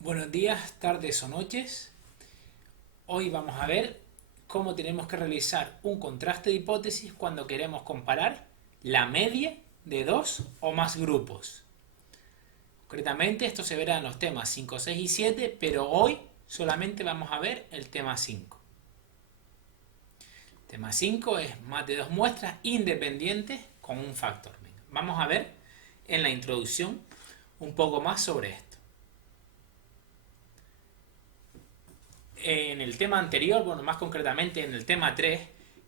Buenos días, tardes o noches. Hoy vamos a ver cómo tenemos que realizar un contraste de hipótesis cuando queremos comparar la media de dos o más grupos. Concretamente esto se verá en los temas 5, 6 y 7, pero hoy solamente vamos a ver el tema 5. El tema 5 es más de dos muestras independientes con un factor. Vamos a ver en la introducción un poco más sobre esto. En el tema anterior, bueno, más concretamente en el tema 3,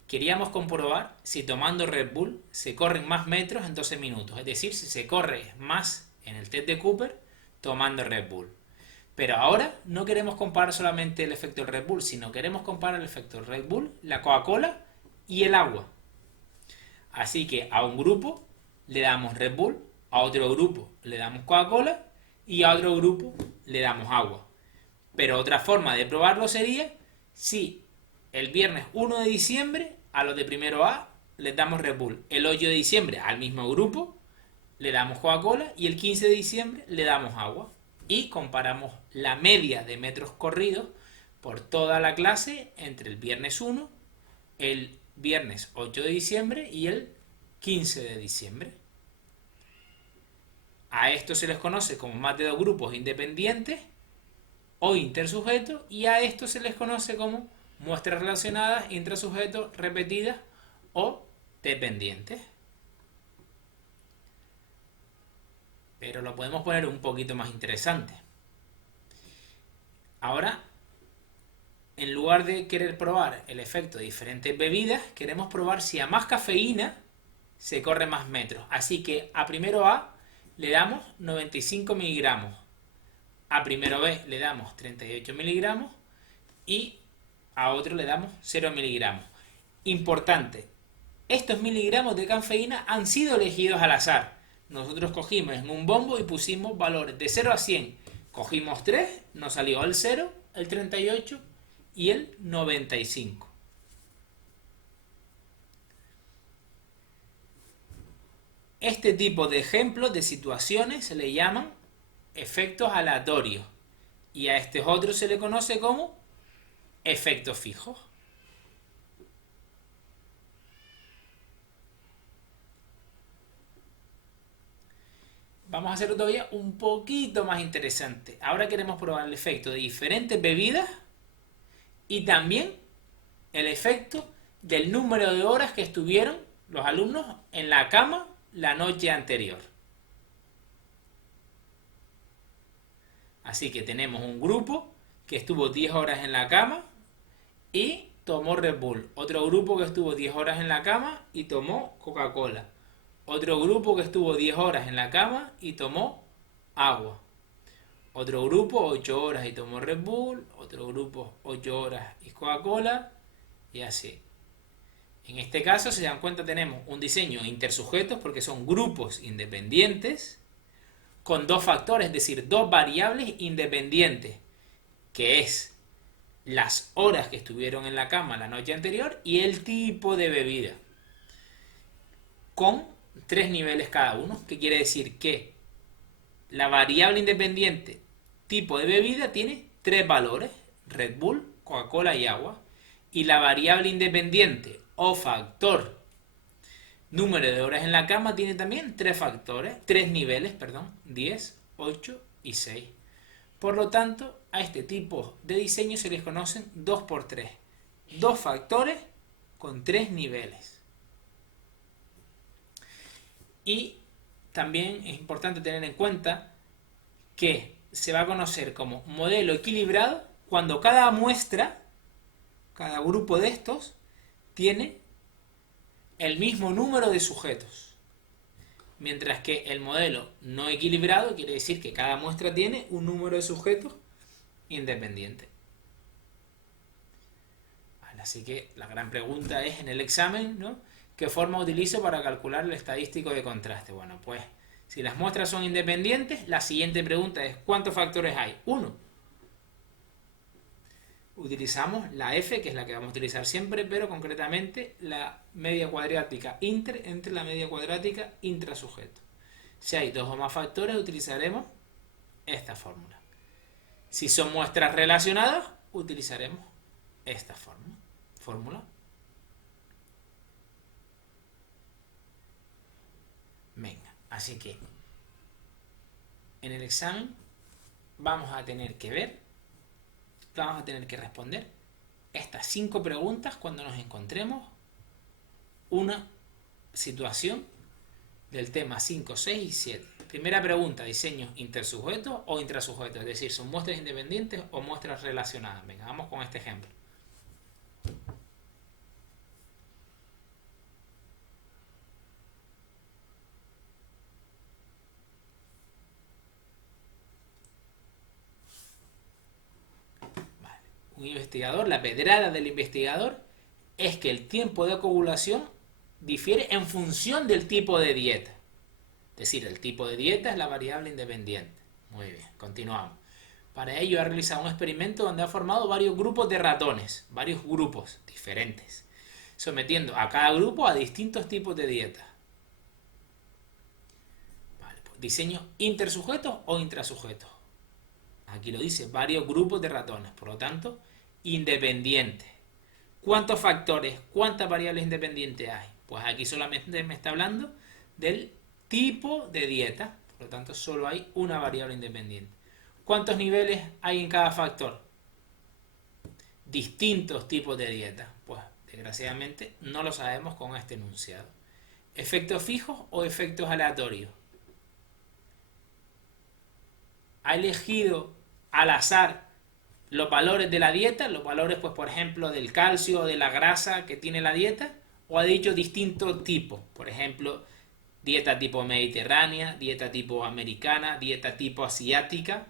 queríamos comprobar si tomando Red Bull se corren más metros en 12 minutos. Es decir, si se corre más en el test de Cooper tomando Red Bull. Pero ahora no queremos comparar solamente el efecto Red Bull, sino queremos comparar el efecto Red Bull, la Coca-Cola y el agua. Así que a un grupo le damos Red Bull, a otro grupo le damos Coca-Cola y a otro grupo le damos agua. Pero otra forma de probarlo sería si el viernes 1 de diciembre a los de primero A les damos Red Bull, el 8 de diciembre al mismo grupo le damos Coca-Cola y el 15 de diciembre le damos agua. Y comparamos la media de metros corridos por toda la clase entre el viernes 1, el viernes 8 de diciembre y el 15 de diciembre. A esto se les conoce como más de dos grupos independientes o intersujetos, y a esto se les conoce como muestras relacionadas intrasujetos repetidas o dependientes. Pero lo podemos poner un poquito más interesante. Ahora, en lugar de querer probar el efecto de diferentes bebidas, queremos probar si a más cafeína se corre más metros. Así que a primero A le damos 95 miligramos, a primero B le damos 38 miligramos y a otro le damos 0 miligramos. Importante, estos miligramos de cafeína han sido elegidos al azar. Nosotros cogimos en un bombo y pusimos valores de 0 a 100. Cogimos 3, nos salió el 0, el 38 y el 95. Este tipo de ejemplos de situaciones se le llaman efectos aleatorios y a estos otros se le conoce como efectos fijos. Vamos a hacerlo todavía un poquito más interesante. Ahora queremos probar el efecto de diferentes bebidas y también el efecto del número de horas que estuvieron los alumnos en la cama la noche anterior. Así que tenemos un grupo que estuvo 10 horas en la cama y tomó Red Bull. Otro grupo que estuvo 10 horas en la cama y tomó Coca-Cola. Otro grupo que estuvo 10 horas en la cama y tomó agua. Otro grupo 8 horas y tomó Red Bull. Otro grupo 8 horas y Coca-Cola. Y así. En este caso, si se dan cuenta, tenemos un diseño intersujetos porque son grupos independientes con dos factores, es decir, dos variables independientes, que es las horas que estuvieron en la cama la noche anterior y el tipo de bebida, con tres niveles cada uno, que quiere decir que la variable independiente tipo de bebida tiene tres valores: Red Bull, Coca-Cola y agua, y la variable independiente o factor número de horas en la cama tiene también tres niveles, 10, 8 y 6. Por lo tanto, a este tipo de diseño se les conocen 2x3, dos factores con tres niveles. Y también es importante tener en cuenta que se va a conocer como modelo equilibrado cuando cada muestra, cada grupo de estos, tiene el mismo número de sujetos. Mientras que el modelo no equilibrado quiere decir que cada muestra tiene un número de sujetos independiente. Así que la gran pregunta es en el examen, ¿no? ¿Qué forma utilizo para calcular el estadístico de contraste? Bueno, pues si las muestras son independientes, la siguiente pregunta es ¿cuántos factores hay? Uno. Utilizamos la F, que es la que vamos a utilizar siempre, pero concretamente la media cuadrática entre la media cuadrática intrasujeto. Si hay dos o más factores, utilizaremos esta fórmula. Si son muestras relacionadas, utilizaremos esta fórmula. Venga, así que en el examen vamos a tener que responder estas 5 preguntas cuando nos encontremos una situación del tema 5, 6 y 7. Primera pregunta, diseños intersujetos o intrasujetos, es decir, ¿son muestras independientes o muestras relacionadas? Venga, vamos con este ejemplo. Vale. Un investigador, la pedrada del investigador es que el tiempo de coagulación difiere en función del tipo de dieta. Es decir, el tipo de dieta es la variable independiente. Muy bien, continuamos. Para ello ha realizado un experimento donde ha formado varios grupos de ratones, varios grupos diferentes, sometiendo a cada grupo a distintos tipos de dieta. Vale, pues, diseño intersujetos o intrasujetos. Aquí lo dice, varios grupos de ratones, por lo tanto, independientes. ¿Cuántos factores, cuántas variables independientes hay? Pues aquí solamente me está hablando del tipo de dieta, por lo tanto solo hay una variable independiente. ¿Cuántos niveles hay en cada factor? Distintos tipos de dieta. Pues desgraciadamente no lo sabemos con este enunciado. ¿Efectos fijos o efectos aleatorios? ¿Ha elegido al azar los valores de la dieta? Los valores, pues por ejemplo, del calcio o de la grasa que tiene la dieta. ¿O ha dicho distintos tipos? Por ejemplo, dieta tipo mediterránea, dieta tipo americana, dieta tipo asiática.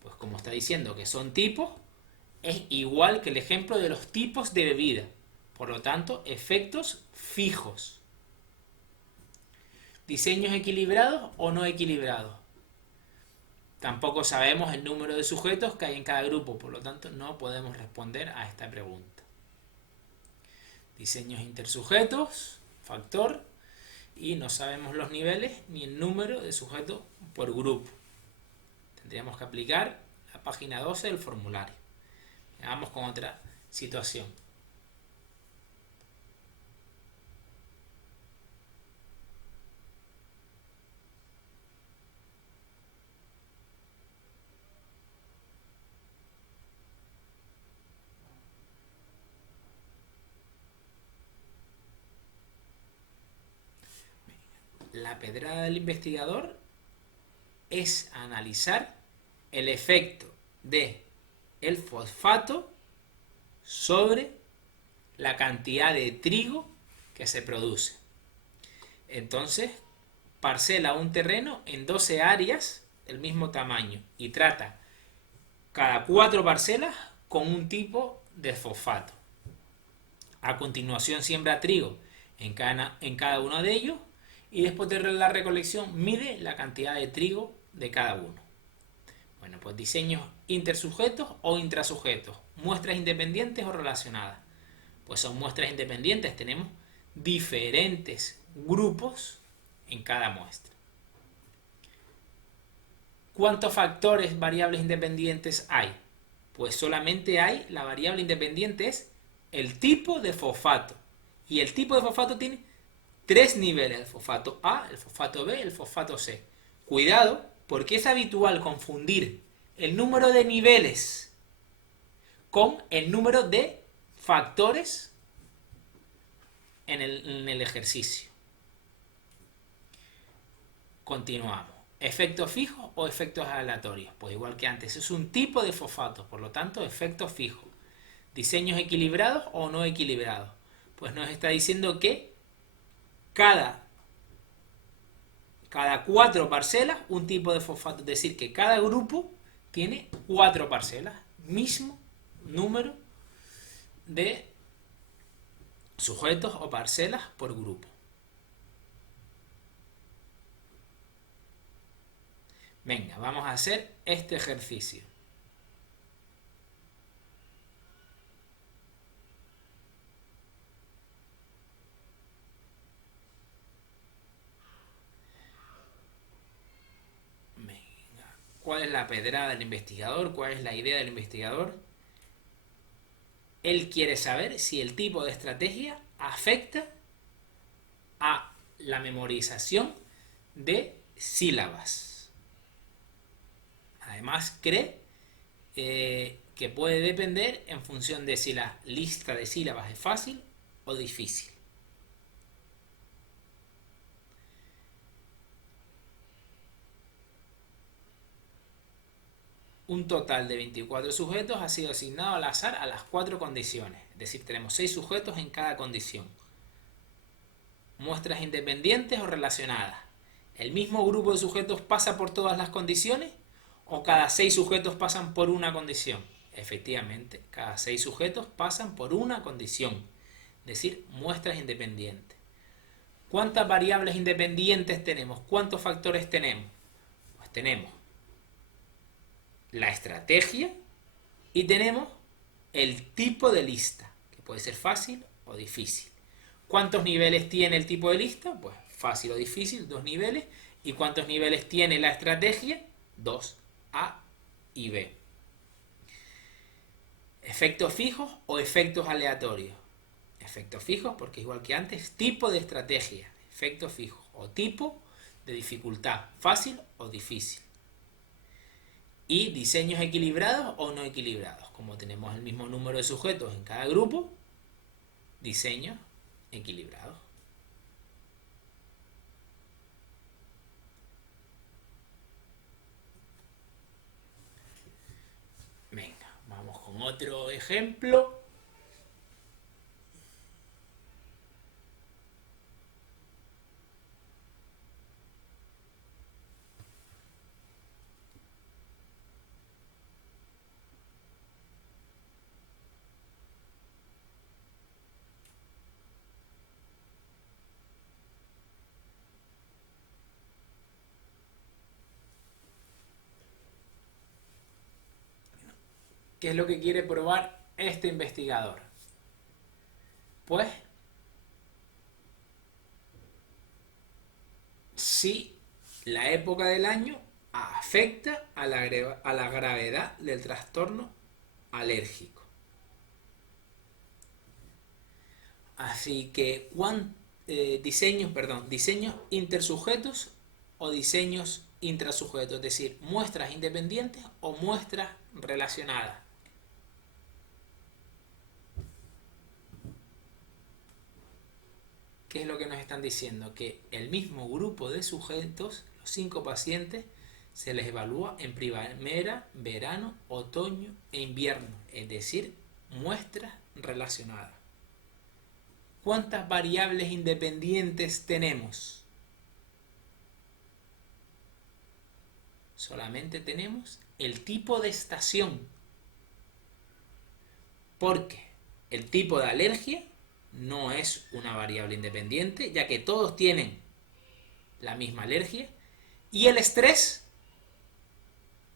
Pues como está diciendo que son tipos, es igual que el ejemplo de los tipos de bebida. Por lo tanto, efectos fijos. ¿Diseños equilibrados o no equilibrados? Tampoco sabemos el número de sujetos que hay en cada grupo, por lo tanto no podemos responder a esta pregunta. Diseños intersujetos, factor, y no sabemos los niveles ni el número de sujetos por grupo. Tendríamos que aplicar la página 12 del formulario. Vamos con otra situación. La pedrada del investigador es analizar el efecto de el fosfato sobre la cantidad de trigo que se produce. Entonces, parcela un terreno en 12 áreas del mismo tamaño y trata cada 4 parcelas con un tipo de fosfato. A continuación siembra trigo en cada uno de ellos y después de la recolección mide la cantidad de trigo de cada uno. Bueno, pues diseños intersujetos o intrasujetos, muestras independientes o relacionadas. Pues son muestras independientes, tenemos diferentes grupos en cada muestra. ¿Cuántos factores variables independientes hay? Pues solamente hay, la variable independiente es el tipo de fosfato. Y el tipo de fosfato tiene 3 niveles, el fosfato A, el fosfato B, el fosfato C. Cuidado, porque es habitual confundir el número de niveles con el número de factores en el ejercicio. Continuamos. ¿Efectos fijos o efectos aleatorios? Pues igual que antes, es un tipo de fosfato, por lo tanto, efectos fijos. ¿Diseños equilibrados o no equilibrados? Pues nos está diciendo que cada 4 parcelas un tipo de fosfato, es decir, que cada grupo tiene 4 parcelas, mismo número de sujetos o parcelas por grupo. Venga, vamos a hacer este ejercicio. Venga, ¿Cuál es la pedrada del investigador? ¿Cuál es la idea del investigador? Él quiere saber si el tipo de estrategia afecta a la memorización de sílabas. Además, cree que puede depender en función de si la lista de sílabas es fácil o difícil. Un total de 24 sujetos ha sido asignado al azar a las 4 condiciones. Es decir, tenemos 6 sujetos en cada condición. Muestras independientes o relacionadas. ¿El mismo grupo de sujetos pasa por todas las condiciones o cada 6 sujetos pasan por una condición? Efectivamente, cada 6 sujetos pasan por una condición, es decir, muestras independientes. ¿Cuántas variables independientes tenemos? ¿Cuántos factores tenemos? Pues tenemos la estrategia y tenemos el tipo de lista, que puede ser fácil o difícil. ¿Cuántos niveles tiene el tipo de lista? Pues fácil o difícil, 2 niveles. ¿Y cuántos niveles tiene la estrategia? 2, A y B. ¿Efectos fijos o efectos aleatorios? Efectos fijos, porque igual que antes, tipo de estrategia, efectos fijos, o tipo de dificultad, fácil o difícil. Y diseños equilibrados o no equilibrados. Como tenemos el mismo número de sujetos en cada grupo, diseños equilibrados. Venga, vamos con otro ejemplo. ¿Qué es lo que quiere probar este investigador? Pues si la época del año afecta a la gravedad del trastorno alérgico. Así que, diseños intersujetos o diseños intrasujetos, es decir, muestras independientes o muestras relacionadas. ¿Qué es lo que nos están diciendo? Que el mismo grupo de sujetos, los 5 pacientes, se les evalúa en primavera, verano, otoño e invierno, es decir, muestras relacionadas. ¿Cuántas variables independientes tenemos? Solamente tenemos el tipo de estación, porque el tipo de alergia no es una variable independiente, ya que todos tienen la misma alergia, y el estrés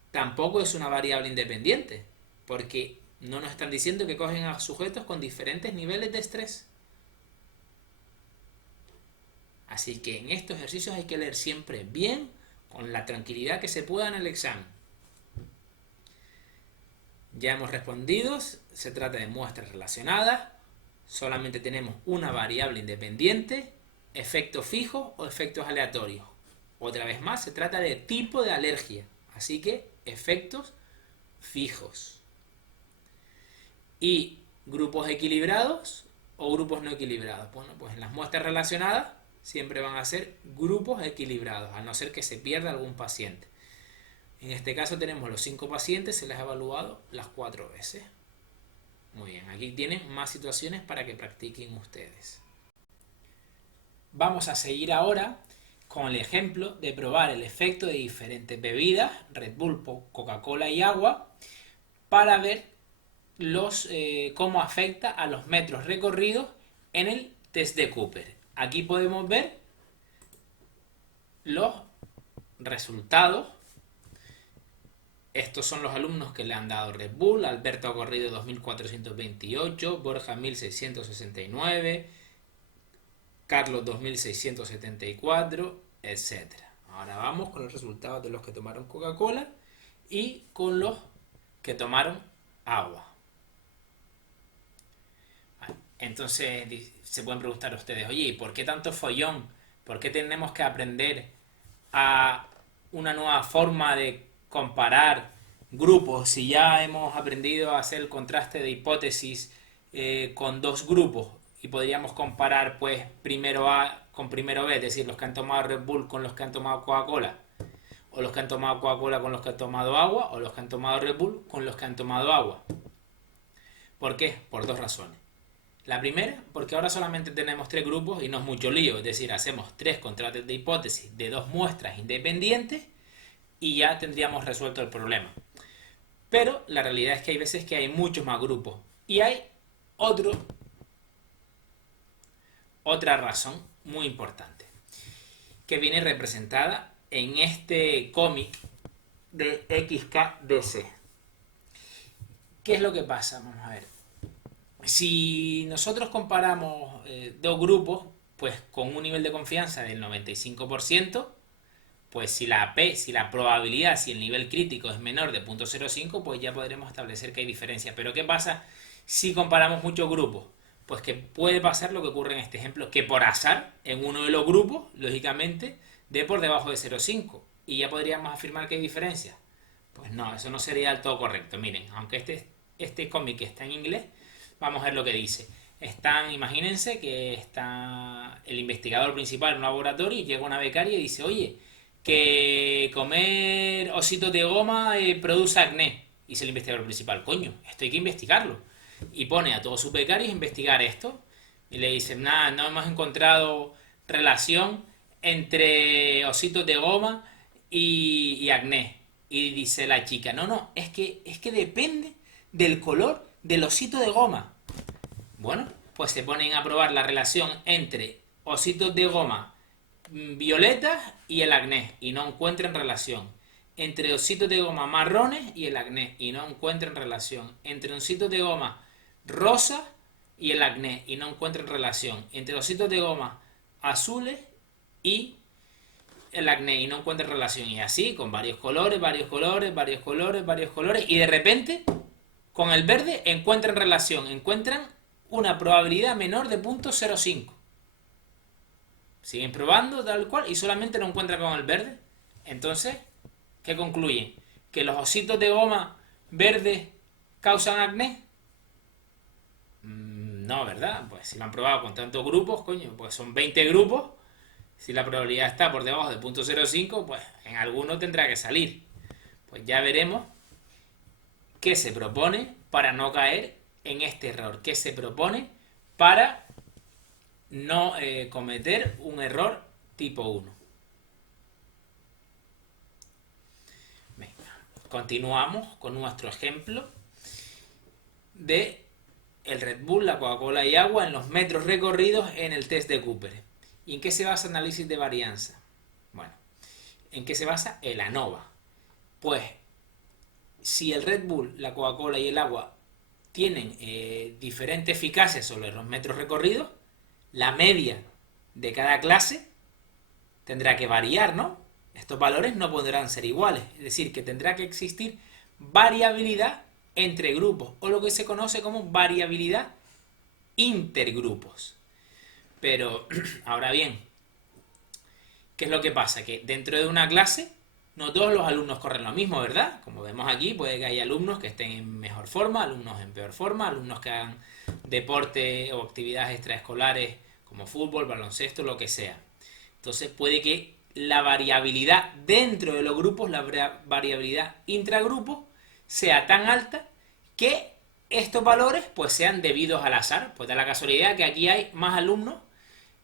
tampoco es una variable independiente, porque no nos están diciendo que cogen a sujetos con diferentes niveles de estrés. Así que en estos ejercicios hay que leer siempre bien, con la tranquilidad que se pueda en el examen. Ya hemos respondido, se trata de muestras relacionadas, solamente tenemos una variable independiente, efectos fijos o efectos aleatorios. Otra vez más, se trata de tipo de alergia, así que efectos fijos. Y grupos equilibrados o grupos no equilibrados. Bueno, pues en las muestras relacionadas siempre van a ser grupos equilibrados, a no ser que se pierda algún paciente. En este caso tenemos los 5 pacientes, se les ha evaluado las 4 veces. Muy bien, aquí tienen más situaciones para que practiquen ustedes. Vamos a seguir ahora con el ejemplo de probar el efecto de diferentes bebidas, Red Bull, Coca-Cola y agua, para ver cómo afecta a los metros recorridos en el test de Cooper. Aquí podemos ver los resultados. Estos son los alumnos que le han dado Red Bull: Alberto ha corrido 2428, Borja 1669, Carlos 2674, etc. Ahora vamos con los resultados de los que tomaron Coca-Cola y con los que tomaron agua. Entonces se pueden preguntar ustedes, oye, ¿y por qué tanto follón? ¿Por qué tenemos que aprender a una nueva forma de comparar grupos si ya hemos aprendido a hacer el contraste de hipótesis con dos grupos y podríamos comparar pues primero A con primero B, es decir, los que han tomado Red Bull con los que han tomado Coca-Cola, o los que han tomado Coca-Cola con los que han tomado agua, o los que han tomado Red Bull con los que han tomado agua? ¿Por qué? Por dos razones. La primera, porque ahora solamente tenemos tres grupos y no es mucho lío, es decir, hacemos tres contrastes de hipótesis de dos muestras independientes y ya tendríamos resuelto el problema. Pero la realidad es que hay veces que hay muchos más grupos y hay otra razón muy importante que viene representada en este cómic de XKDC. ¿Qué es lo que pasa? Vamos a ver. Si nosotros comparamos dos grupos, pues con un nivel de confianza del 95%, pues si la probabilidad, si el nivel crítico es menor de 0.05, pues ya podremos establecer que hay diferencia. Pero ¿qué pasa si comparamos muchos grupos? Pues que puede pasar lo que ocurre en este ejemplo, que por azar, en uno de los grupos, lógicamente, dé por debajo de 0.5. Y ya podríamos afirmar que hay diferencia. Pues no, eso no sería del todo correcto. Miren, aunque este cómic está en inglés, vamos a ver lo que dice. Imagínense que está el investigador principal en un laboratorio y llega una becaria y dice, oye, que comer ositos de goma produce acné. Y dice el investigador principal, coño, esto hay que investigarlo. Y pone a todos sus becarios a investigar esto. Y le dicen, nada, no hemos encontrado relación entre ositos de goma y acné. Y dice la chica, no, es que depende del color del osito de goma. Bueno, pues se ponen a probar la relación entre ositos de goma violetas y el acné y no encuentran relación. Entre ositos de goma marrones y el acné y no encuentran relación. Entre ositos de goma rosa y el acné y no encuentran relación. Entre ositos de goma azules y el acné y no encuentran relación. Y así, con varios colores, y de repente, con el verde encuentran relación, encuentran una probabilidad menor de 0.05. Siguen probando tal cual y solamente lo encuentran con el verde. Entonces, ¿qué concluyen? ¿Que los ositos de goma verdes causan acné? No, ¿verdad? Pues si lo han probado con tantos grupos, coño, pues son 20 grupos. Si la probabilidad está por debajo de 0.05, pues en alguno tendrá que salir. Pues ya veremos qué se propone para no caer en este error. ¿Qué se propone para no cometer un error tipo 1? Venga, continuamos con nuestro ejemplo de el Red Bull, la Coca-Cola y agua en los metros recorridos en el test de Cooper. ¿Y en qué se basa el análisis de varianza? Bueno, ¿en qué se basa? El ANOVA. Pues, si el Red Bull, la Coca-Cola y el agua tienen diferente eficacia sobre los metros recorridos, la media de cada clase tendrá que variar, ¿no? Estos valores no podrán ser iguales, es decir, que tendrá que existir variabilidad entre grupos, o lo que se conoce como variabilidad intergrupos. Pero, ahora bien, ¿qué es lo que pasa? Que dentro de una clase no todos los alumnos corren lo mismo, ¿verdad? Como vemos aquí, puede que haya alumnos que estén en mejor forma, alumnos en peor forma, alumnos que hagan deporte o actividades extraescolares como fútbol, baloncesto, lo que sea. Entonces puede que la variabilidad dentro de los grupos, la variabilidad intragrupos, sea tan alta que estos valores pues sean debidos al azar. Pues da la casualidad que aquí hay más alumnos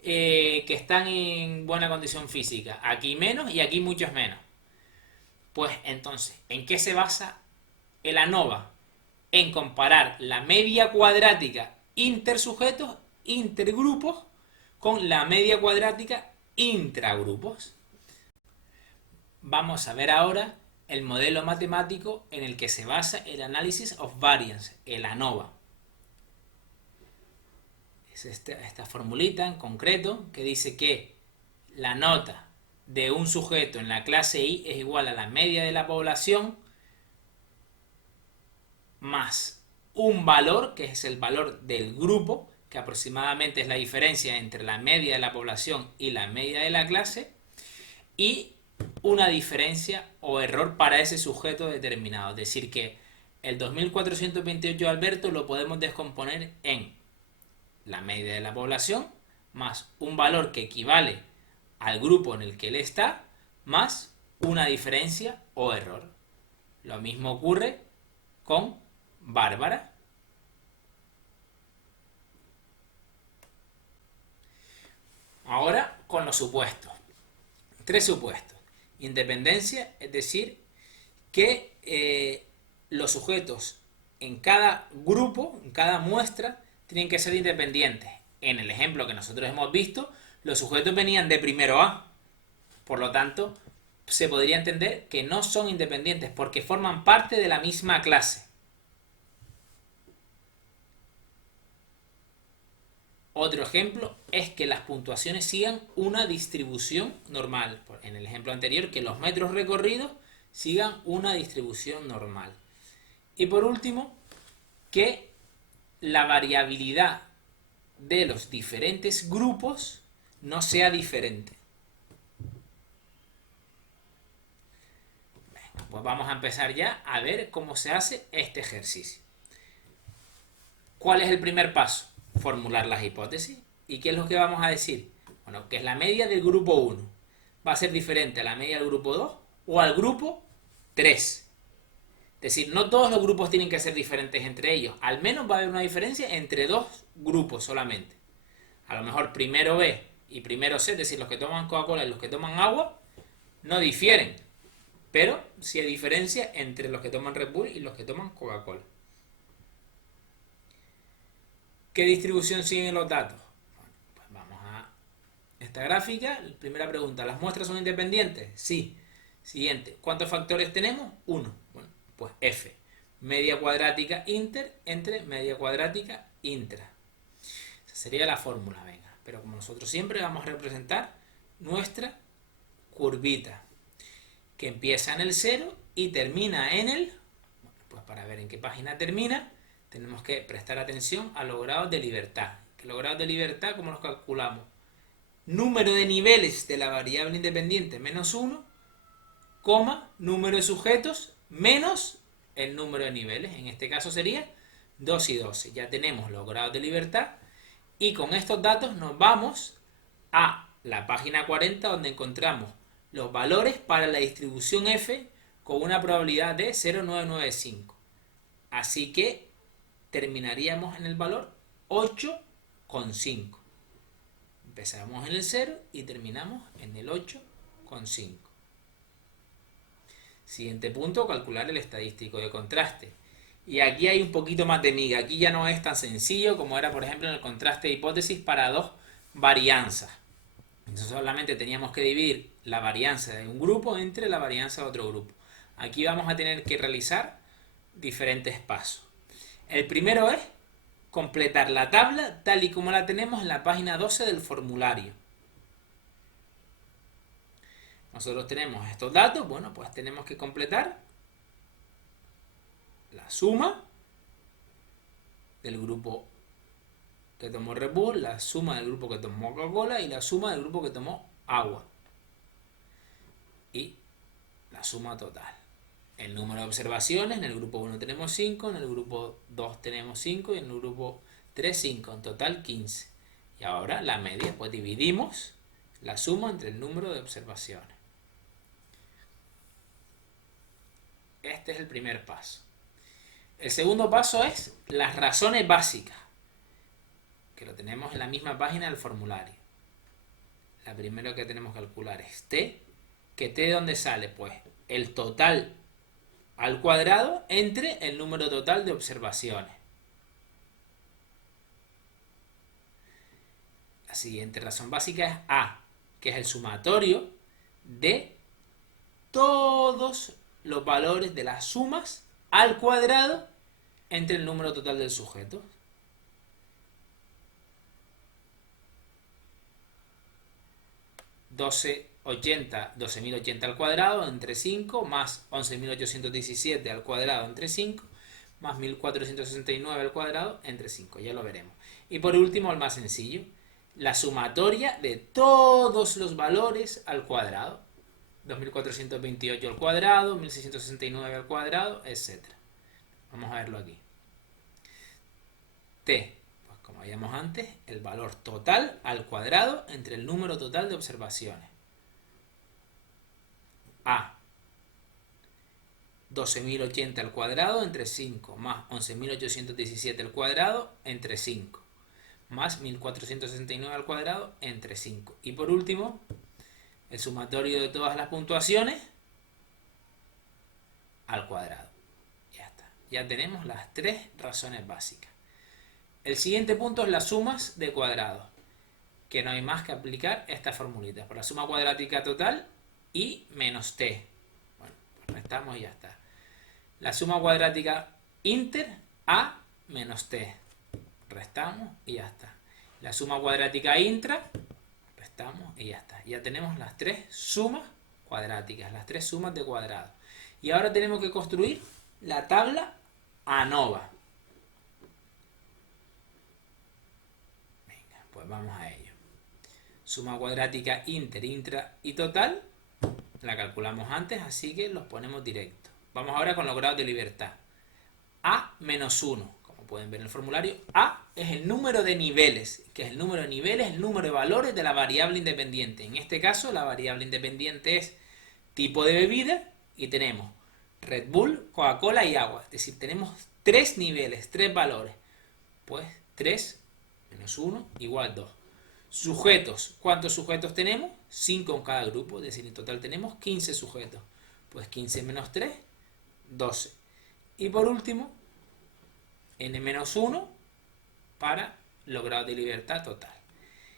que están en buena condición física, aquí menos y aquí muchos menos. Pues entonces, ¿en qué se basa el ANOVA? En comparar la media cuadrática intersujetos, intergrupos, con la media cuadrática intragrupos. Vamos a ver ahora el modelo matemático en el que se basa el Analysis of Variance, el ANOVA. Es esta formulita en concreto que dice que la nota de un sujeto en la clase I es igual a la media de la población más un valor, que es el valor del grupo, que aproximadamente es la diferencia entre la media de la población y la media de la clase, y una diferencia o error para ese sujeto determinado. Es decir, que el 2428 de Alberto lo podemos descomponer en la media de la población más un valor que equivale al grupo en el que él está más una diferencia o error. Lo mismo ocurre con Bárbara. Ahora con los supuestos. 3 supuestos. Independencia, es decir, que los sujetos en cada grupo, en cada muestra, tienen que ser independientes. En el ejemplo que nosotros hemos visto, los sujetos venían de primero A. Por lo tanto, se podría entender que no son independientes porque forman parte de la misma clase. Otro ejemplo es que las puntuaciones sigan una distribución normal. En el ejemplo anterior, que los metros recorridos sigan una distribución normal. Y por último, que la variabilidad de los diferentes grupos no sea diferente. Venga, pues vamos a empezar ya a ver cómo se hace este ejercicio. ¿Cuál es el primer paso? Formular las hipótesis. ¿Y qué es lo que vamos a decir? Bueno, que es la media del grupo 1. Va a ser diferente a la media del grupo 2 o al grupo 3. Es decir, no todos los grupos tienen que ser diferentes entre ellos. Al menos va a haber una diferencia entre dos grupos solamente. A lo mejor primero B y primero C, es decir, los que toman Coca-Cola y los que toman agua, no difieren. Pero sí hay diferencia entre los que toman Red Bull y los que toman Coca-Cola. ¿Qué distribución siguen los datos? Bueno, pues vamos a esta gráfica. Primera pregunta, ¿las muestras son independientes? Sí. Siguiente, ¿cuántos factores tenemos? 1. Bueno, pues F. Media cuadrática inter entre media cuadrática intra. Esa sería la fórmula, venga. Pero como nosotros siempre vamos a representar nuestra curvita, que empieza en el 0 y termina en el... Bueno, pues para ver en qué página termina, tenemos que prestar atención a los grados de libertad. Que los grados de libertad, ¿cómo los calculamos? Número de niveles de la variable independiente menos 1, coma, número de sujetos menos el número de niveles. En este caso sería 2 y 12. Ya tenemos los grados de libertad y con estos datos nos vamos a la página 40 donde encontramos los valores para la distribución F con una probabilidad de 0,995. Así que terminaríamos en el valor 8,5. Empezamos en el 0 y terminamos en el 8,5. Siguiente punto, calcular el estadístico de contraste. Y aquí hay un poquito más de miga. Aquí ya no es tan sencillo como era, por ejemplo, en el contraste de hipótesis para dos varianzas. Entonces solamente teníamos que dividir la varianza de un grupo entre la varianza de otro grupo. Aquí vamos a tener que realizar diferentes pasos. El primero es completar la tabla tal y como la tenemos en la página 12 del formulario. Nosotros tenemos estos datos, bueno, pues tenemos que completar la suma del grupo que tomó Red Bull, la suma del grupo que tomó Coca-Cola y la suma del grupo que tomó agua. Y la suma total. El número de observaciones, en el grupo 1 tenemos 5, en el grupo 2 tenemos 5 y en el grupo 3 5, en total 15. Y ahora la media, pues dividimos la suma entre el número de observaciones. Este es el primer paso. El segundo paso es las razones básicas, que lo tenemos en la misma página del formulario. La primera que tenemos que calcular es T, que T de dónde sale, pues el total al cuadrado entre el número total de observaciones. La siguiente razón básica es A, que es el sumatorio de todos los valores de las sumas al cuadrado entre el número total del sujeto. $12.080 al cuadrado entre 5 más 11.817 al cuadrado entre 5 más 1469 al cuadrado entre 5. Ya lo veremos. Y por último, el más sencillo, la sumatoria de todos los valores al cuadrado. 2428 al cuadrado, 1669 al cuadrado, etc. Vamos a verlo aquí. T, pues como veíamos antes, el valor total al cuadrado entre el número total de observaciones. A, 12.080 al cuadrado entre 5, más 11.817 al cuadrado entre 5, más 1.469 al cuadrado entre 5. Y por último, el sumatorio de todas las puntuaciones al cuadrado. Ya está. Ya tenemos las tres razones básicas. El siguiente punto es las sumas de cuadrados, que no hay más que aplicar esta formulita. Por la suma cuadrática total y menos t. Bueno, pues restamos y ya está. La suma cuadrática inter a menos t. Restamos y ya está. La suma cuadrática intra, restamos y ya está. Ya tenemos las tres sumas cuadráticas, las tres sumas de cuadrados. Y ahora tenemos que construir la tabla ANOVA. Venga, pues vamos a ello. Suma cuadrática inter, intra y total. La calculamos antes, así que los ponemos directos. Vamos ahora con los grados de libertad. A menos 1. Como pueden ver en el formulario, A es el número de niveles, que es el número de niveles, el número de valores de la variable independiente. En este caso, la variable independiente es tipo de bebida y tenemos Red Bull, Coca-Cola y agua. Es decir, tenemos tres niveles, tres valores. Pues 3 menos 1 igual 2. Sujetos. ¿Cuántos sujetos tenemos? 5 en cada grupo. Es decir, en total tenemos 15 sujetos. Pues 15 menos 3, 12. Y por último, n-1 para los grados de libertad total.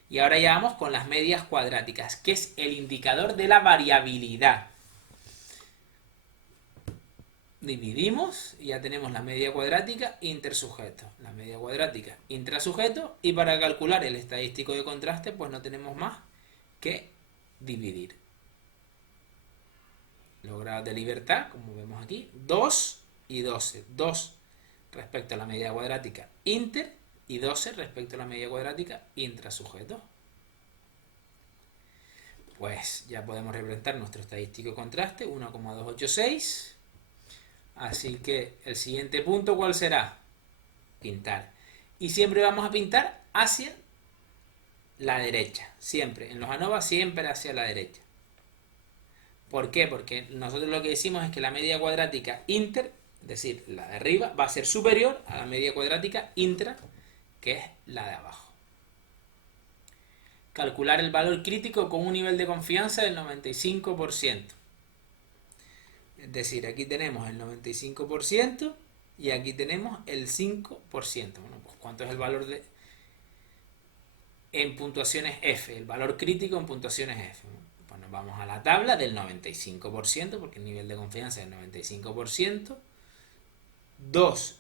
Y ahora ya vamos con las medias cuadráticas, que es el indicador de la variabilidad. Dividimos y ya tenemos la media cuadrática intersujeto, la media cuadrática intrasujeto, y para calcular el estadístico de contraste pues no tenemos más que dividir. Los grados de libertad, como vemos aquí, 2 y 12. 2 respecto a la media cuadrática inter y 12 respecto a la media cuadrática intrasujeto. Pues ya podemos representar nuestro estadístico de contraste, 1,286. Así que el siguiente punto, ¿cuál será? Pintar. Y siempre vamos a pintar hacia la derecha. Siempre. En los ANOVA siempre hacia la derecha. ¿Por qué? Porque nosotros lo que decimos es que la media cuadrática inter, es decir, la de arriba, va a ser superior a la media cuadrática intra, que es la de abajo. Calcular el valor crítico con un nivel de confianza del 95%. Es decir, aquí tenemos el 95% y aquí tenemos el 5%. Bueno, pues ¿cuánto es el valor en puntuaciones F? El valor crítico en puntuaciones F. Pues nos vamos a la tabla del 95%, porque el nivel de confianza es el 95%. 2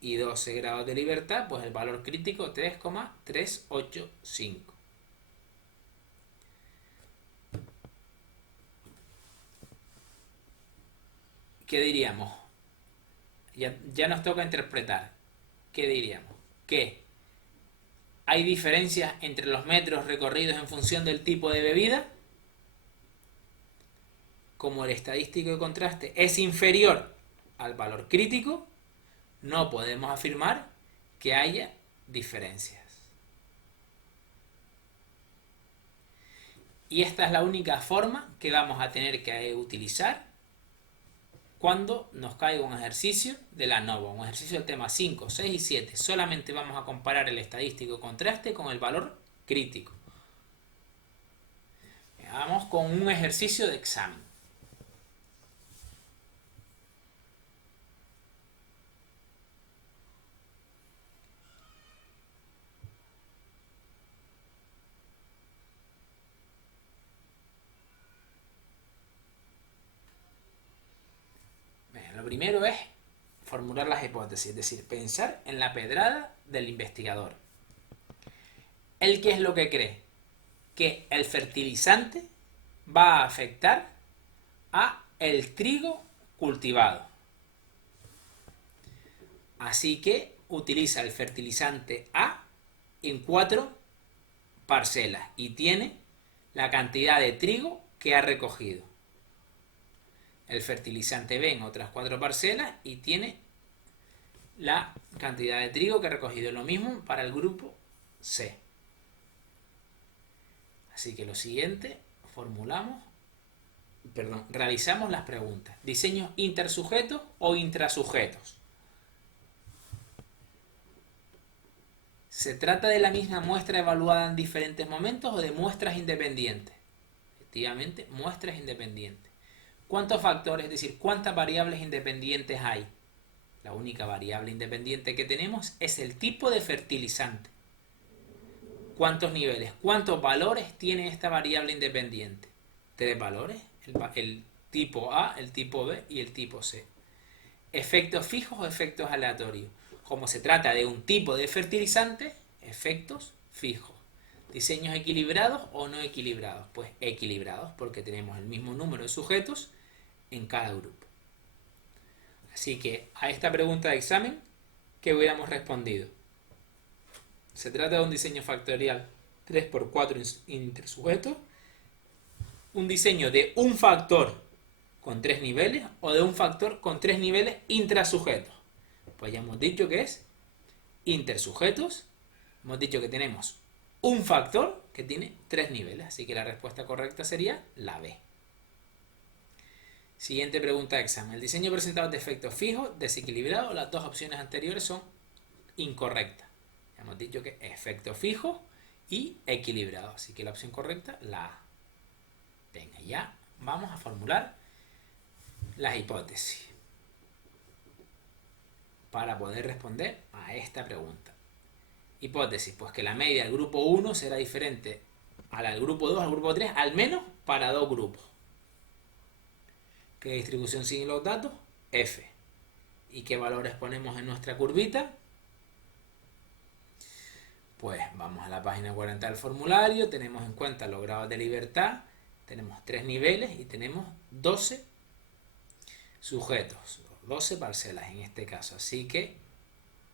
y 12 grados de libertad, pues el valor crítico 3,385. ¿Qué diríamos? Ya nos toca interpretar. ¿Qué diríamos? Que hay diferencias entre los metros recorridos en función del tipo de bebida. Como el estadístico de contraste es inferior al valor crítico, no podemos afirmar que haya diferencias. Y esta es la única forma que vamos a tener que utilizar cuando nos caiga un ejercicio de la ANOVA, un ejercicio del tema 5, 6 y 7. Solamente vamos a comparar el estadístico de contraste con el valor crítico. Vamos con un ejercicio de examen. Lo primero es formular las hipótesis, es decir, pensar en la pedrada del investigador. ¿Él qué es lo que cree? Que el fertilizante va a afectar a el trigo cultivado. Así que utiliza el fertilizante A en 4 parcelas y tiene la cantidad de trigo que ha recogido. El fertilizante B en otras 4 parcelas y tiene la cantidad de trigo que ha recogido. Lo mismo para el grupo C. Así que lo siguiente, realizamos las preguntas. ¿Diseños intersujetos o intrasujetos? ¿Se trata de la misma muestra evaluada en diferentes momentos o de muestras independientes? Efectivamente, muestras independientes. ¿Cuántos factores, es decir, cuántas variables independientes hay? La única variable independiente que tenemos es el tipo de fertilizante. ¿Cuántos niveles, cuántos valores tiene esta variable independiente? 3 valores, el tipo A, el tipo B y el tipo C. ¿Efectos fijos o efectos aleatorios? Como se trata de un tipo de fertilizante, efectos fijos. ¿Diseños equilibrados o no equilibrados? Pues equilibrados, porque tenemos el mismo número de sujetos en cada grupo. Así que a esta pregunta de examen, ¿qué hubiéramos respondido? Se trata de un diseño factorial 3×4 intersujetos, un diseño de un factor con 3 niveles o de un factor con 3 niveles intrasujetos. Pues ya hemos dicho que es intersujetos, hemos dicho que tenemos un factor que tiene 3 niveles, así que la respuesta correcta sería la B. Siguiente pregunta de examen. El diseño presentado de efectos fijos, desequilibrado, las dos opciones anteriores son incorrectas. Ya hemos dicho que efectos fijos y equilibrado, así que la opción correcta, la A. Venga, ya vamos a formular las hipótesis para poder responder a esta pregunta. Hipótesis, pues que la media del grupo 1 será diferente a la del grupo 2, al grupo 3, al menos para 2 grupos. ¿Qué distribución siguen los datos? F. ¿Y qué valores ponemos en nuestra curvita? Pues vamos a la página 40 del formulario, tenemos en cuenta los grados de libertad, tenemos 3 niveles y tenemos 12 sujetos, 12 parcelas en este caso. Así que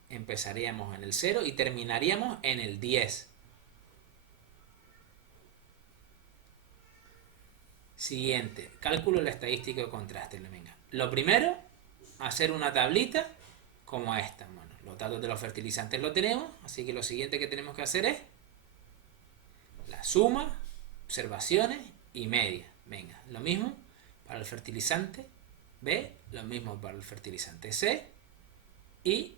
empezaríamos en el 0 y terminaríamos en el 10. Siguiente, cálculo del estadístico de contraste. Venga. Lo primero, hacer una tablita como esta. Bueno, los datos de los fertilizantes lo tenemos, así que lo siguiente que tenemos que hacer es la suma, observaciones y media. Venga, lo mismo para el fertilizante B, lo mismo para el fertilizante C y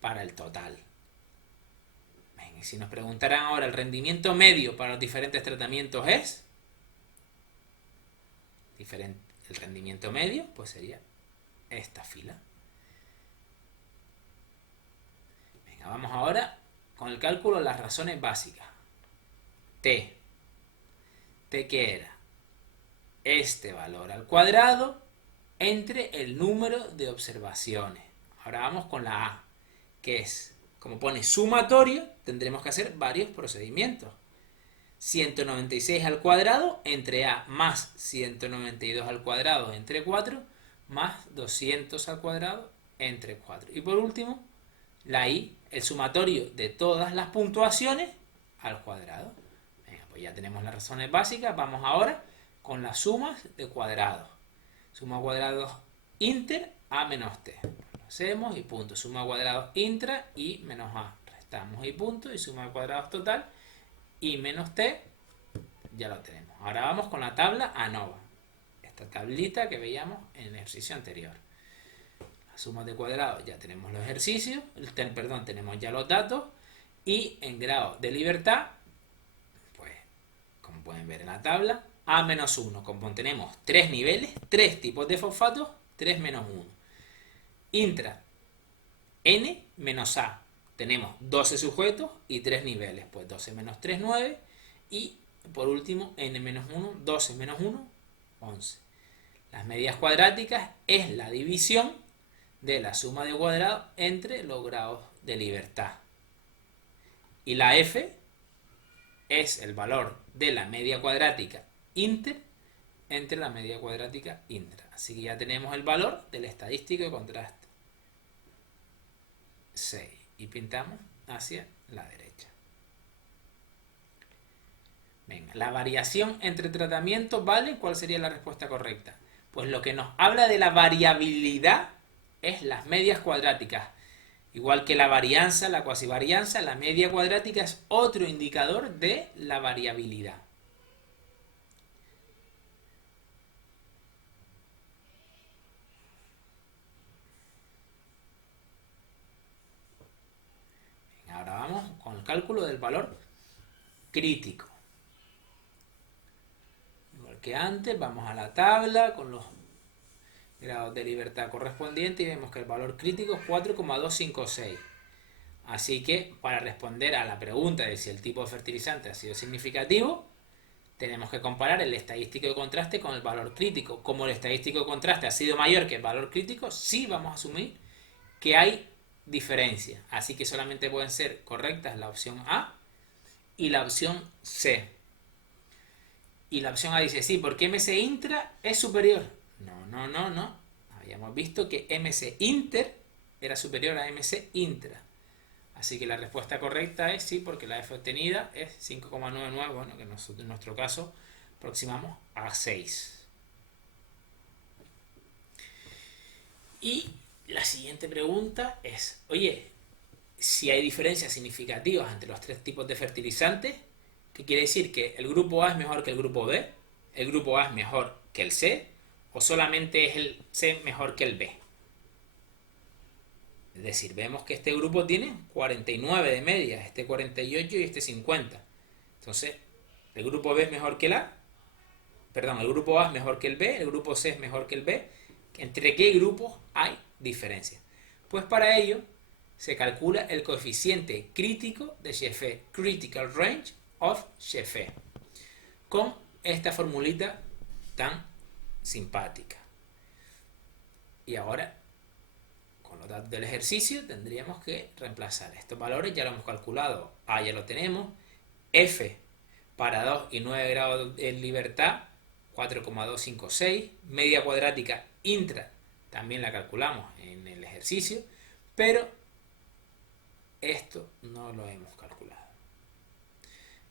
para el total. Venga, y si nos preguntaran ahora el rendimiento medio para los diferentes tratamientos es diferente. El rendimiento medio pues sería esta fila. Venga, vamos ahora con el cálculo de las razones básicas. T que era este valor al cuadrado entre el número de observaciones. Ahora vamos con la A, que es, como pone sumatorio, tendremos que hacer varios procedimientos. 196 al cuadrado entre A más 192 al cuadrado entre 4 más 200 al cuadrado entre 4. Y por último, la I, el sumatorio de todas las puntuaciones al cuadrado. Venga, pues ya tenemos las razones básicas. Vamos ahora con las sumas de cuadrados. Suma cuadrados inter A menos T. Lo hacemos y punto. Suma cuadrados intra I menos A. Restamos y punto. Y suma de cuadrados total I menos T. Ya lo tenemos. Ahora vamos con la tabla ANOVA. Esta tablita que veíamos en el ejercicio anterior. Las sumas de cuadrados ya tenemos los ejercicios. Tenemos ya los datos. Y en grado de libertad, pues como pueden ver en la tabla, A menos 1, como tenemos 3 niveles, 3 tipos de fosfatos, 3 menos 1. Intra, N menos A. Tenemos 12 sujetos y 3 niveles, pues 12 menos 3, 9. Y por último, N menos 1, 12 menos 1, 11. Las medias cuadráticas es la división de la suma de cuadrados entre los grados de libertad. Y la F es el valor de la media cuadrática inter entre la media cuadrática intra. Así que ya tenemos el valor del estadístico de contraste. 6. Y pintamos hacia la derecha. Venga, la variación entre tratamientos, ¿vale? ¿Cuál sería la respuesta correcta? Pues lo que nos habla de la variabilidad es las medias cuadráticas. Igual que la varianza, la cuasivarianza, la media cuadrática es otro indicador de la variabilidad. Ahora vamos con el cálculo del valor crítico. Igual que antes, vamos a la tabla con los grados de libertad correspondientes y vemos que el valor crítico es 4,256. Así que para responder a la pregunta de si el tipo de fertilizante ha sido significativo, tenemos que comparar el estadístico de contraste con el valor crítico. Como el estadístico de contraste ha sido mayor que el valor crítico, sí vamos a asumir que hay diferencia. Así que solamente pueden ser correctas la opción A y la opción C. Y la opción A dice, sí, porque MC intra es superior. No. Habíamos visto que MC inter era superior a MC intra. Así que la respuesta correcta es sí, porque la F obtenida es 5,99, bueno, que nosotros en nuestro caso aproximamos a 6. Y la siguiente pregunta es, oye, si hay diferencias significativas entre los tres tipos de fertilizantes, ¿qué quiere decir? ¿Que el grupo A es mejor que el grupo B? ¿El grupo A es mejor que el C? ¿O solamente es el C mejor que el B? Es decir, vemos que este grupo tiene 49 de media, este 48 y este 50. Entonces, el grupo B es mejor que el A. Perdón, el grupo A es mejor que el B, el grupo C es mejor que el B. ¿Entre qué grupos hay diferencia? Pues para ello se calcula el coeficiente crítico de Shefe, Critical Range of Shefe, con esta formulita tan simpática. Y ahora, con los datos del ejercicio, tendríamos que reemplazar estos valores. Ya lo hemos calculado. A ya lo tenemos. F para 2 y 9 grados de libertad, 4,256. Media cuadrática intra, también la calculamos en el ejercicio, pero esto no lo hemos calculado.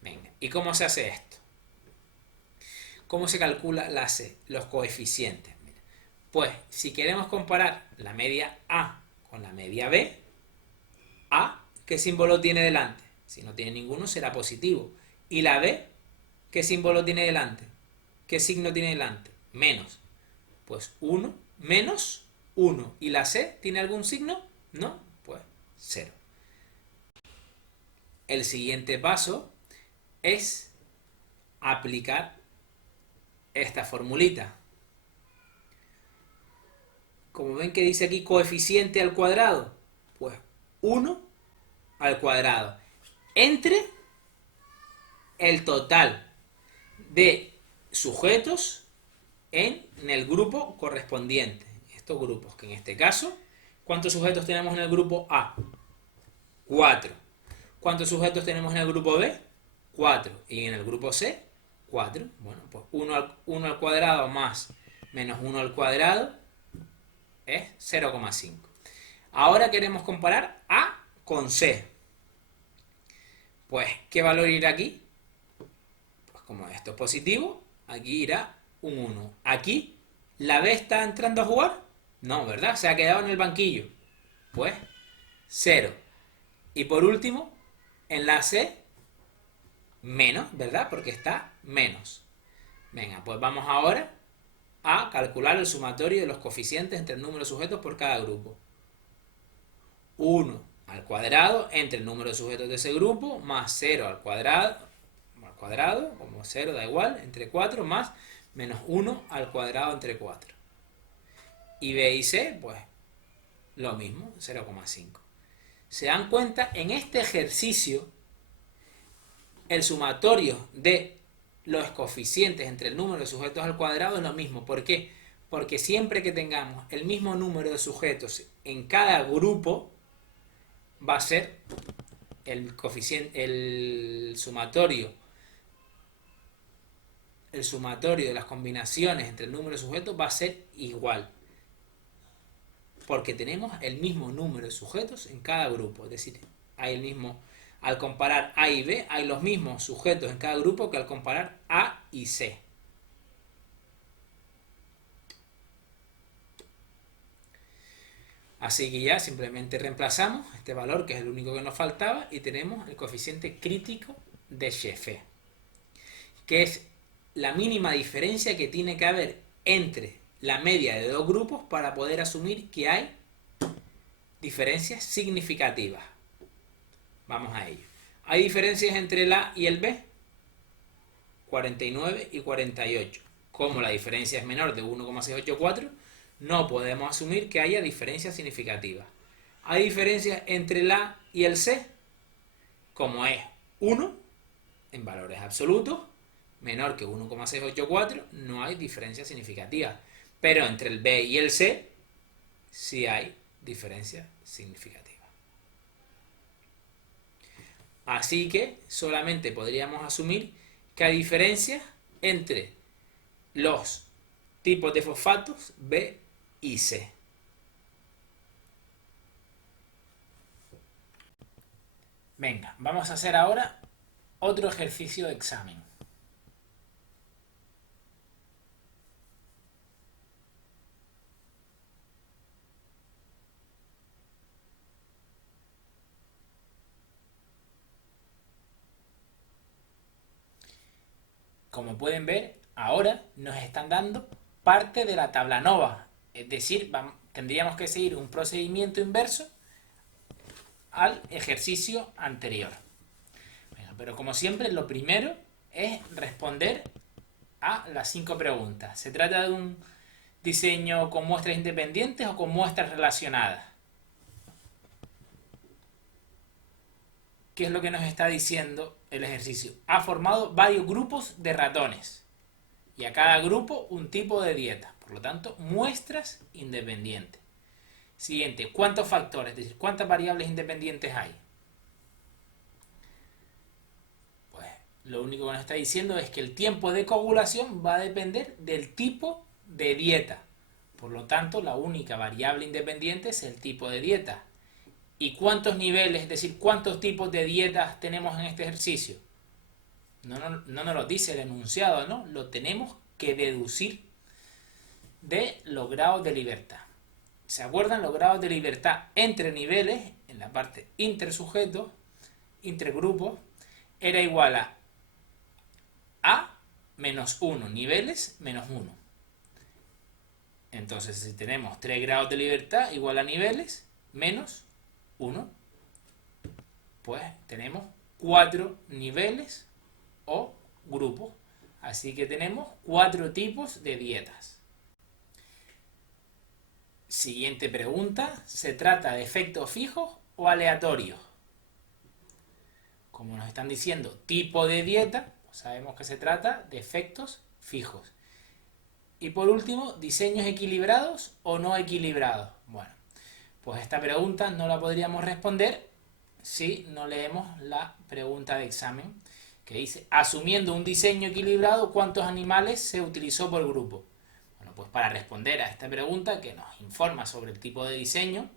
Venga, ¿y cómo se hace esto? ¿Cómo se calcula la C? Los coeficientes. Pues si queremos comparar la media A con la media B, A, ¿qué símbolo tiene delante? Si no tiene ninguno, será positivo. ¿Y la B, qué símbolo tiene delante? ¿Qué signo tiene delante? Menos. Pues 1 menos 1. ¿Y la C tiene algún signo? No, pues 0. El siguiente paso es aplicar esta formulita. Como ven que dice aquí coeficiente al cuadrado, pues 1 al cuadrado entre el total de sujetos en el grupo correspondiente. Estos grupos, que en este caso, ¿cuántos sujetos tenemos en el grupo A? 4. ¿Cuántos sujetos tenemos en el grupo B? 4. Y en el grupo C, 4. Bueno, pues 1 al cuadrado más menos 1 al cuadrado es 0,5. Ahora queremos comparar A con C. Pues, ¿qué valor irá aquí? Pues como esto es positivo, aquí irá un 1. Aquí, ¿la B está entrando a jugar? No, ¿verdad? Se ha quedado en el banquillo. Pues, 0. Y por último, en la C, menos, ¿verdad? Porque está menos. Venga, pues vamos ahora a calcular el sumatorio de los coeficientes entre el número de sujetos por cada grupo. 1 al cuadrado entre el número de sujetos de ese grupo más 0 al cuadrado, como 0 da igual, entre 4 más menos 1 al cuadrado entre 4. Y B y C, pues lo mismo, 0,5. ¿Se dan cuenta? En este ejercicio, el sumatorio de los coeficientes entre el número de sujetos al cuadrado es lo mismo. ¿Por qué? Porque siempre que tengamos el mismo número de sujetos en cada grupo, va a ser el coeficiente, el sumatorio de las combinaciones entre el número de sujetos va a ser igual. porque tenemos el mismo número de sujetos en cada grupo. Es decir, hay el mismo, al comparar A y B, hay los mismos sujetos en cada grupo que al comparar A y C. Así que ya simplemente reemplazamos este valor, que es el único que nos faltaba, y tenemos el coeficiente crítico de Sheffer, que es la mínima diferencia que tiene que haber entre la media de dos grupos para poder asumir que hay diferencias significativas. Vamos a ello. ¿Hay diferencias entre el A y el B? 49 y 48. Como la diferencia es menor de 1,684, no podemos asumir que haya diferencias significativas. ¿Hay diferencias entre el A y el C? Como es 1 en valores absolutos, menor que 1,684, no hay diferencias significativas. Pero entre el B y el C sí hay diferencias significativas. Así que solamente podríamos asumir que hay diferencias entre los tipos de fosfatos B y C. Venga, vamos a hacer ahora otro ejercicio de examen. Como pueden ver, ahora nos están dando parte de la tabla nova. Es decir, tendríamos que seguir un procedimiento inverso al ejercicio anterior. Bueno, pero como siempre, lo primero es responder a las 5 preguntas. ¿Se trata de un diseño con muestras independientes o con muestras relacionadas? ¿Qué es lo que nos está diciendo el ejercicio? Ha formado varios grupos de ratones y a cada grupo un tipo de dieta. Por lo tanto, muestras independientes. Siguiente, ¿cuántos factores? Es decir, ¿cuántas variables independientes hay? Pues lo único que nos está diciendo es que el tiempo de coagulación va a depender del tipo de dieta. Por lo tanto, la única variable independiente es el tipo de dieta. ¿Y cuántos niveles, es decir, cuántos tipos de dietas tenemos en este ejercicio? No nos lo dice el enunciado, ¿no? Lo tenemos que deducir de los grados de libertad. ¿Se acuerdan? Los grados de libertad entre niveles, en la parte intersujetos, intergrupos, era igual a menos 1, niveles menos 1. Entonces, si tenemos 3 grados de libertad igual a niveles menos 1, pues tenemos 4 niveles o grupos. Así que tenemos 4 tipos de dietas. Siguiente pregunta, ¿se trata de efectos fijos o aleatorios? Como nos están diciendo tipo de dieta, pues sabemos que se trata de efectos fijos. Y por último, ¿diseños equilibrados o no equilibrados? Bueno, pues esta pregunta no la podríamos responder si no leemos la pregunta de examen que dice, asumiendo un diseño equilibrado, ¿cuántos animales se utilizó por grupo? Bueno, pues para responder a esta pregunta que nos informa sobre el tipo de diseño,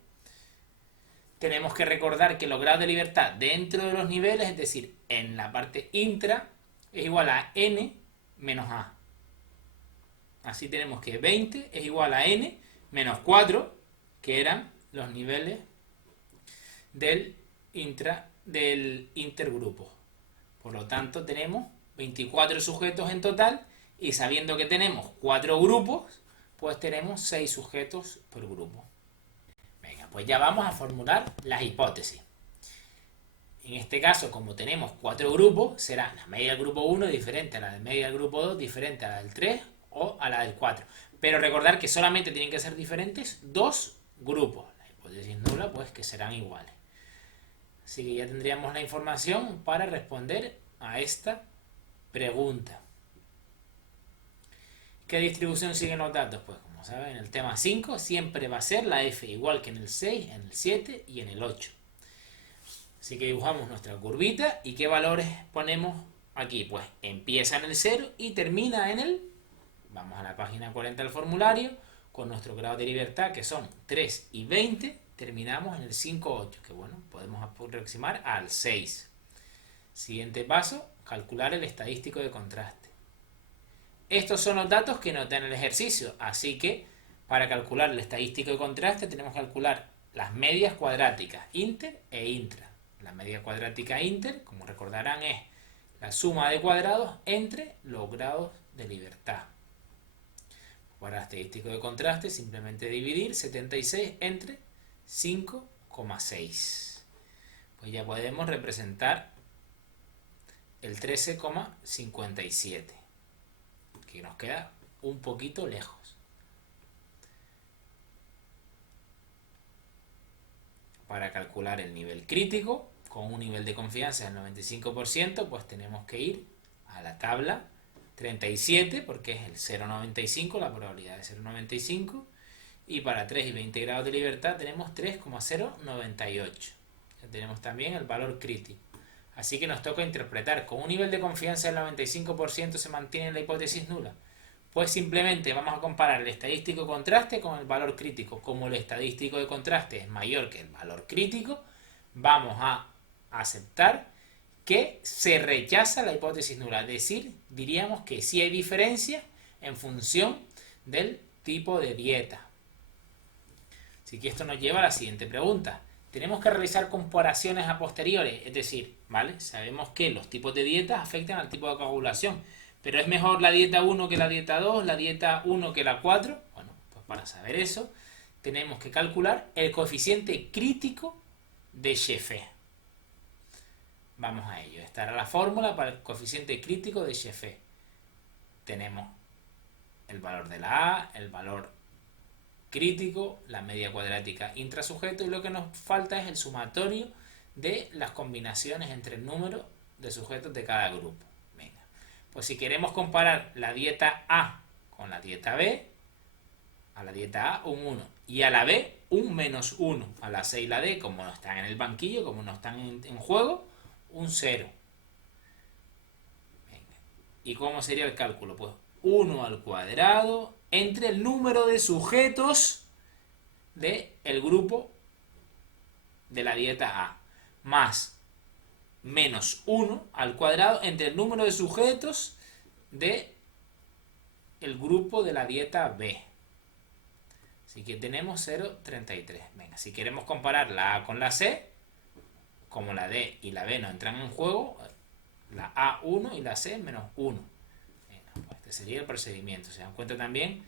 tenemos que recordar que los grados de libertad dentro de los niveles, es decir, en la parte intra, es igual a n menos a. Así tenemos que 20 es igual a n menos 4, que eran los niveles del intergrupo. Por lo tanto, tenemos 24 sujetos en total y sabiendo que tenemos 4 grupos, pues tenemos 6 sujetos por grupo. Venga, pues ya vamos a formular las hipótesis. En este caso, como tenemos 4 grupos, será la media del grupo 1 diferente a la de media del grupo 2, diferente a la del 3 o a la del 4. Pero recordar que solamente tienen que ser diferentes 2 grupos. La hipótesis nula, pues que serán iguales. Así que ya tendríamos la información para responder a esta pregunta. ¿Qué distribución siguen los datos? Pues como saben, en el tema 5 siempre va a ser la f igual que en el 6, en el 7 y en el 8. Así que dibujamos nuestra curvita y ¿qué valores ponemos aquí? Pues empieza en el 0 y termina en el, vamos a la página 40 del formulario, con nuestro grado de libertad, que son 3 y 20, terminamos en el 5,8, que bueno, podemos aproximar al 6. Siguiente paso, calcular el estadístico de contraste. Estos son los datos que nos dan el ejercicio, así que para calcular el estadístico de contraste tenemos que calcular las medias cuadráticas inter e intra. La media cuadrática inter, como recordarán, es la suma de cuadrados entre los grados de libertad. Para el estadístico de contraste, simplemente dividir 76 entre 5,6. Pues ya podemos representar el 13,57, que nos queda un poquito lejos. Para calcular el nivel crítico, con un nivel de confianza del 95%, pues tenemos que ir a la tabla 37, porque es el 0,95, la probabilidad de 0,95, y para 3 y 20 grados de libertad tenemos 3,098. Ya tenemos también el valor crítico. Así que nos toca interpretar, con un nivel de confianza del 95% se mantiene la hipótesis nula. Pues simplemente vamos a comparar el estadístico de contraste con el valor crítico. Como el estadístico de contraste es mayor que el valor crítico, vamos a aceptar que se rechaza la hipótesis nula. Es decir, diríamos que sí hay diferencia en función del tipo de dieta. Así que esto nos lleva a la siguiente pregunta. Tenemos que realizar comparaciones a posteriores, es decir, ¿vale? Sabemos que los tipos de dietas afectan al tipo de coagulación, pero ¿es mejor la dieta 1 que la dieta 2, la dieta 1 que la 4? Bueno, pues para saber eso tenemos que calcular el coeficiente crítico de Sheffer. Vamos a ello. Esta era la fórmula para el coeficiente crítico de Sheffer. Tenemos el valor de la A, el valor crítico, la media cuadrática intrasujeto, y lo que nos falta es el sumatorio de las combinaciones entre el número de sujetos de cada grupo. Venga, pues si queremos comparar la dieta A con la dieta B, a la dieta A un 1 y a la B un -1, a la C y la D, como no están en el banquillo, como no están en juego, un 0. Venga. ¿Y cómo sería el cálculo? Pues 1 al cuadrado entre el número de sujetos del grupo de la dieta A, más -1 al cuadrado entre el número de sujetos del grupo de la dieta B. Así que tenemos 0,33. Venga, si queremos comparar la A con la C, como la D y la B no entran en juego, la A 1 y la C -1. Venga, pues este sería el procedimiento. Se dan cuenta también,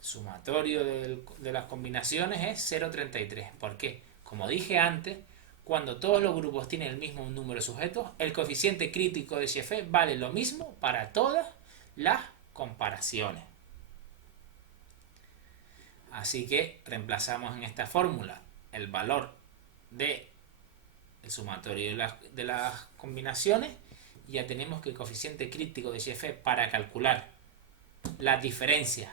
sumatorio de las combinaciones es 0,33. ¿Por qué? Como dije antes, cuando todos los grupos tienen el mismo número de sujetos, el coeficiente crítico de Sheffer vale lo mismo para todas las comparaciones. Así que reemplazamos en esta fórmula el valor del sumatorio de las combinaciones y ya tenemos que el coeficiente crítico de Sheffer para calcular las diferencias,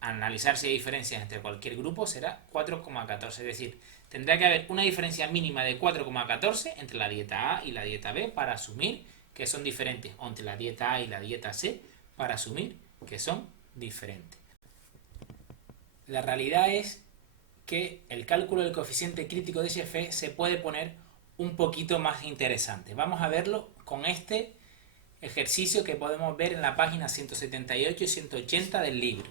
analizar si hay diferencias entre cualquier grupo, será 4,14. Es decir, tendrá que haber una diferencia mínima de 4,14 entre la dieta A y la dieta B para asumir que son diferentes, o entre la dieta A y la dieta C para asumir que son diferentes. La realidad es que el cálculo del coeficiente crítico de Sheffer se puede poner un poquito más interesante. Vamos a verlo con este ejercicio que podemos ver en la página 178 y 180 del libro.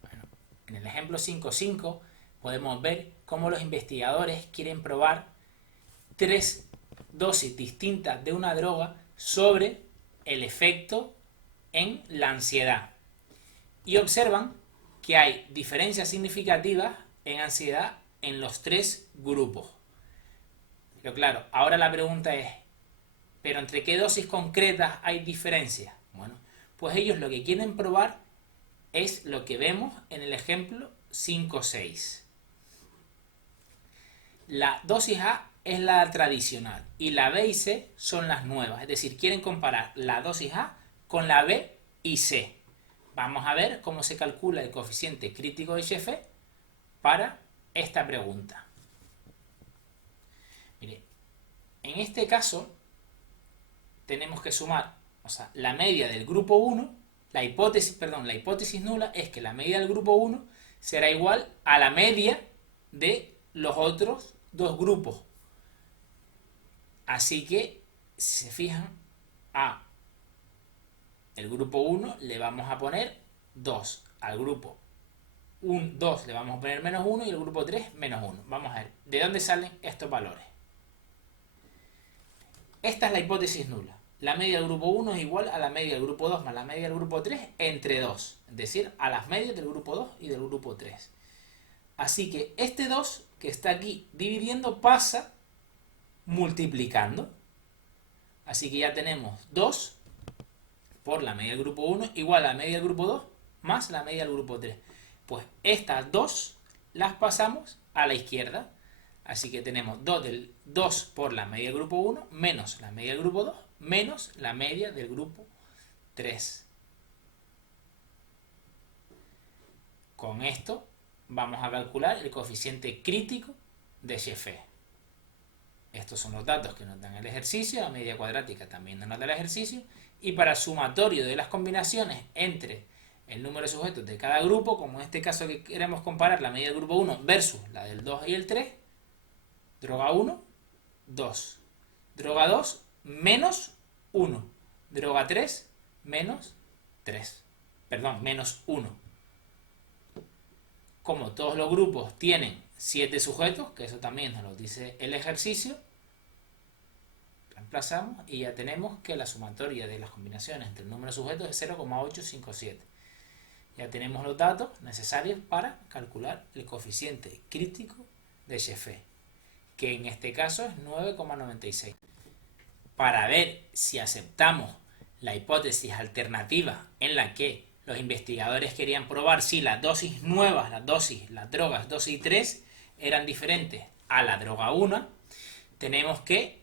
Bueno, en el ejemplo 5.5 podemos ver cómo los investigadores quieren probar 3 dosis distintas de una droga sobre el efecto en la ansiedad. Y observan que hay diferencias significativas en ansiedad en los 3 grupos. Pero claro, ahora la pregunta es, ¿pero entre qué dosis concretas hay diferencias? Bueno, pues ellos lo que quieren probar es lo que vemos en el ejemplo 5.6. La dosis A es la tradicional y la B y C son las nuevas. Es decir, quieren comparar la dosis A con la B y C. Vamos a ver cómo se calcula el coeficiente crítico de Sheffer para esta pregunta. En este caso, tenemos que sumar, o sea, la media del grupo 1, la hipótesis nula es que la media del grupo 1 será igual a la media de los otros dos grupos. Así que, si se fijan, a el grupo 1 le vamos a poner 2, al grupo 2 le vamos a poner menos 1 y el grupo 3 menos 1. Vamos a ver, ¿de dónde salen estos valores? Esta es la hipótesis nula. La media del grupo 1 es igual a la media del grupo 2 más la media del grupo 3 entre 2. Es decir, a las medias del grupo 2 y del grupo 3. Así que este 2 que está aquí dividiendo pasa multiplicando. Así que ya tenemos 2 por la media del grupo 1 igual a la media del grupo 2 más la media del grupo 3. Pues estas dos las pasamos a la izquierda. Así que tenemos 2 por la media del grupo 1 menos la media del grupo 2 menos la media del grupo 3. Con esto vamos a calcular el coeficiente crítico de Jeffé. Estos son los datos que nos dan el ejercicio, la media cuadrática también nos da el ejercicio, y para sumatorio de las combinaciones entre el número de sujetos de cada grupo, como en este caso que queremos comparar la media del grupo 1 versus la del 2 y el 3, droga 1, 2. Droga 2, menos 1. Droga 3, menos 3. Perdón, menos 1. Como todos los grupos tienen 7 sujetos, que eso también nos lo dice el ejercicio, reemplazamos y ya tenemos que la sumatoria de las combinaciones entre el número de sujetos es 0,857. Ya tenemos los datos necesarios para calcular el coeficiente crítico de Jeffé, que en este caso es 9,96. Para ver si aceptamos la hipótesis alternativa en la que los investigadores querían probar si las dosis nuevas, las drogas dosis 3 eran diferentes a la droga 1, tenemos que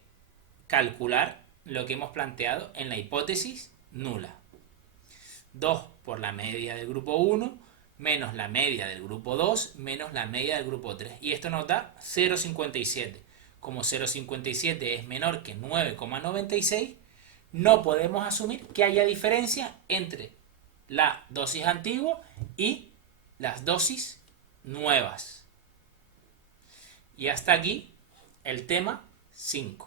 calcular lo que hemos planteado en la hipótesis nula. 2 por la media del grupo 1 menos la media del grupo 2 menos la media del grupo 3. Y esto nos da 0,57. Como 0,57 es menor que 9,96, no podemos asumir que haya diferencia entre la dosis antigua y las dosis nuevas. Y hasta aquí el tema 5.